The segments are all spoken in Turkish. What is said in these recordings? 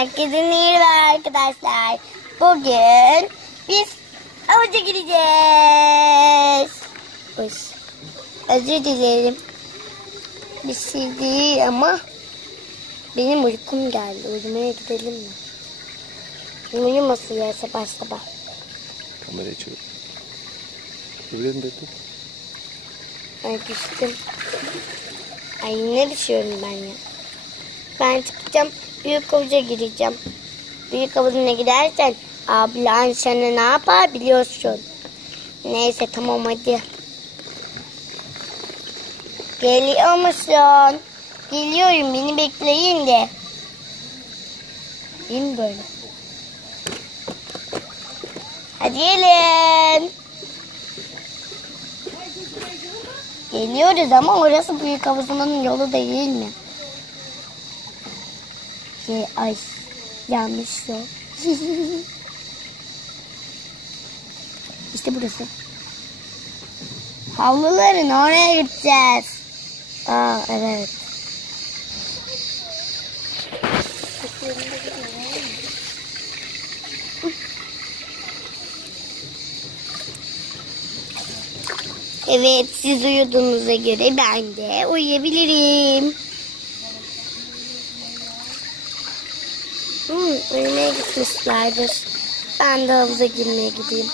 Herkese merhaba arkadaşlar. Bugün biz havuza gideceğiz. Özür dilerim. Bir şey değil ama benim uykum geldi. Uyumaya gidelim mi? Uyumasın ya sabah sabah. Kamerayı çevir. Öbürlerini de tut. Ay düştüm. Ay ne düşüyorum ben ya. Ben çıkacağım. Büyük havuza gireceğim. Büyük havuzuna gidersen ablan sana ne yapar biliyorsun. Neyse tamam hadi. Geliyor musun? Geliyorum, beni bekleyin de. Değil mi böyle? Hadi gelin. Geliyoruz ama orası büyük havuzunun yolu değil mi? Ay yanlış o. İşte burası. Havluların oraya gideceğiz. Aa evet. Evet, siz uyuduğunuza göre ben de uyuyabilirim. Uyumaya gitmişlerdir. Ben de havuza girmeye gideyim.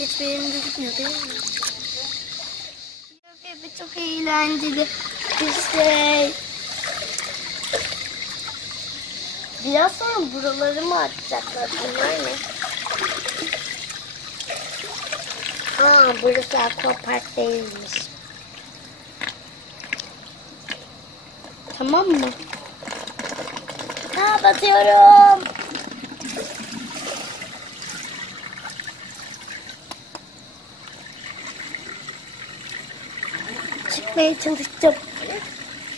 Hiçbir yerim gözükmüyor değil mi? Evet, çok eğlenceli bir şey. Biraz sonra buraları mı açacaklar? Bunlar ne? Burası aquapark değilmiş. Tamam mı? Batıyorum. Çıkmaya çalışacağım.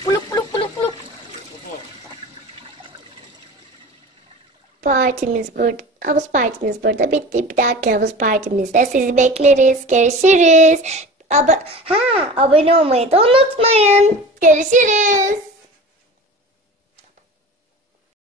Buluk buluk buluk buluk. Partimiz burada. Havuz partimiz burada bitti. Bir dahaki havuz partimizde sizi bekleriz. Görüşürüz. Abone olmayı da unutmayın. Görüşürüz.